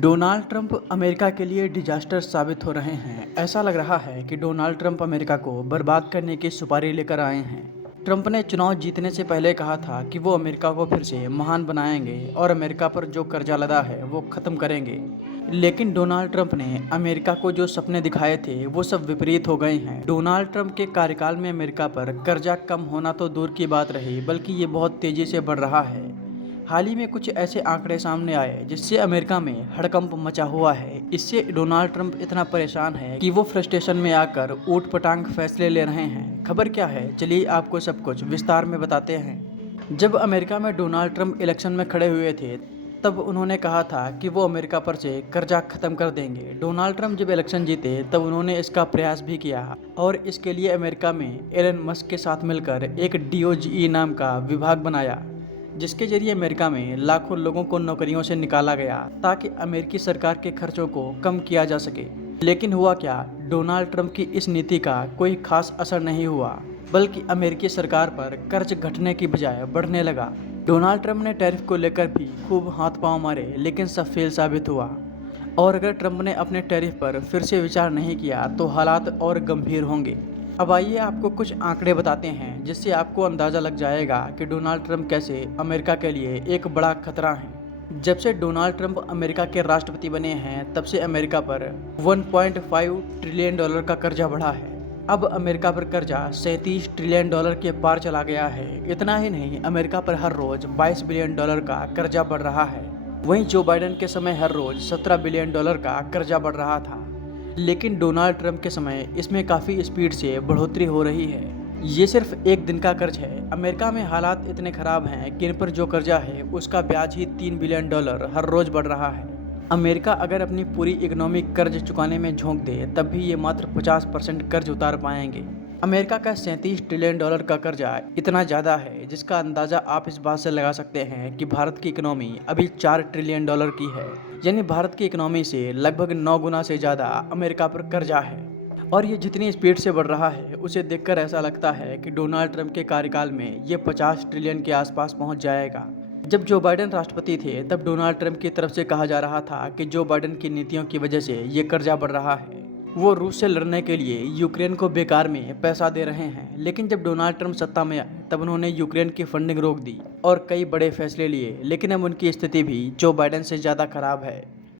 Donald Trump America के लिए disaster साबित हो रहे हैं। ऐसा लग रहा है कि डोनाल्ड ट्रंप अमेरिका को बर्बाद करने की सुपारी लेकर आए हैं। ट्रंप ने चुनाव जीतने से पहले कहा था कि वो अमेरिका को फिर से महान बनाएंगे और अमेरिका पर जो कर्जा लदा है वो ख़त्म करेंगे। लेकिन डोनाल्ड ट्रंप ने अमेरिका को जो सपने दिखाए थे वो सब विपरीत हो गए हैं। डोनाल्ड ट्रंप के कार्यकाल में अमेरिका पर कर्जा कम होना तो दूर की बात रही, बल्कि ये बहुत तेज़ी से बढ़ रहा है। हाल ही में कुछ ऐसे आंकड़े सामने आए जिससे अमेरिका में हड़कंप मचा हुआ है। इससे डोनाल्ड ट्रंप इतना परेशान है कि वो फ्रस्ट्रेशन में आकर ऊट पटांग फैसले ले रहे हैं। खबर क्या है, चलिए आपको सब कुछ विस्तार में बताते हैं। जब अमेरिका में डोनाल्ड ट्रंप इलेक्शन में खड़े हुए थे तब उन्होंने कहा था कि वो अमेरिका पर से कर्जा खत्म कर देंगे। डोनाल्ड ट्रंप जब इलेक्शन जीते तब उन्होंने इसका प्रयास भी किया और इसके लिए अमेरिका में एलन मस्क के साथ मिलकर एक DOGE नाम का विभाग बनाया, जिसके जरिए अमेरिका में लाखों लोगों को नौकरियों से निकाला गया ताकि अमेरिकी सरकार के खर्चों को कम किया जा सके। लेकिन हुआ क्या, डोनाल्ड ट्रंप की इस नीति का कोई खास असर नहीं हुआ, बल्कि अमेरिकी सरकार पर कर्ज घटने की बजाय बढ़ने लगा। डोनाल्ड ट्रंप ने टैरिफ को लेकर भी खूब हाथ पांव मारे, लेकिन सब फेल साबित हुआ। और अगर ट्रंप ने अपने टैरिफ पर फिर से विचार नहीं किया तो हालात और गंभीर होंगे। अब आइए आपको कुछ आंकड़े बताते हैं जिससे आपको अंदाज़ा लग जाएगा कि डोनाल्ड ट्रंप कैसे अमेरिका के लिए एक बड़ा खतरा है। जब से डोनाल्ड ट्रंप अमेरिका के राष्ट्रपति बने हैं तब से अमेरिका पर 1.5 ट्रिलियन डॉलर का कर्जा बढ़ा है। अब अमेरिका पर कर्जा 37 ट्रिलियन डॉलर के पार चला गया है। इतना ही नहीं, अमेरिका पर हर रोज 22 बिलियन डॉलर का कर्जा बढ़ रहा है। वहीं जो बाइडेन के समय हर रोज 17 बिलियन डॉलर का कर्जा बढ़ रहा था, लेकिन डोनाल्ड ट्रंप के समय इसमें काफ़ी स्पीड से बढ़ोतरी हो रही है। ये सिर्फ एक दिन का कर्ज है। अमेरिका में हालात इतने ख़राब हैं कि इन पर जो कर्जा है उसका ब्याज ही 3 बिलियन डॉलर हर रोज़ बढ़ रहा है। अमेरिका अगर अपनी पूरी इकोनॉमिक कर्ज चुकाने में झोंक दे तब भी ये मात्र 50% कर्ज उतार पाएंगे। अमेरिका का 37 ट्रिलियन डॉलर का कर्जा इतना ज़्यादा है जिसका अंदाज़ा आप इस बात से लगा सकते हैं कि भारत की इकोनॉमी अभी 4 ट्रिलियन डॉलर की है। यानी भारत की इकोनॉमी से लगभग 9 गुना से ज़्यादा अमेरिका पर कर्जा है। और ये जितनी स्पीड से बढ़ रहा है उसे देखकर ऐसा लगता है कि डोनाल्ड ट्रंप के कार्यकाल में ये 50 ट्रिलियन के आसपास पहुंच जाएगा। जब जो बाइडेन राष्ट्रपति थे तब डोनाल्ड ट्रंप की तरफ से कहा जा रहा था कि जो बाइडेन की नीतियों की वजह से ये कर्जा बढ़ रहा है। वो रूस से लड़ने के लिए यूक्रेन को बेकार में पैसा दे रहे हैं। लेकिन जब डोनाल्ड ट्रंप सत्ता में आए तब उन्होंने यूक्रेन की फंडिंग रोक दी और कई बड़े फैसले लिए। लेकिन अब उनकी स्थिति भी जो बाइडेन से ज़्यादा खराब है।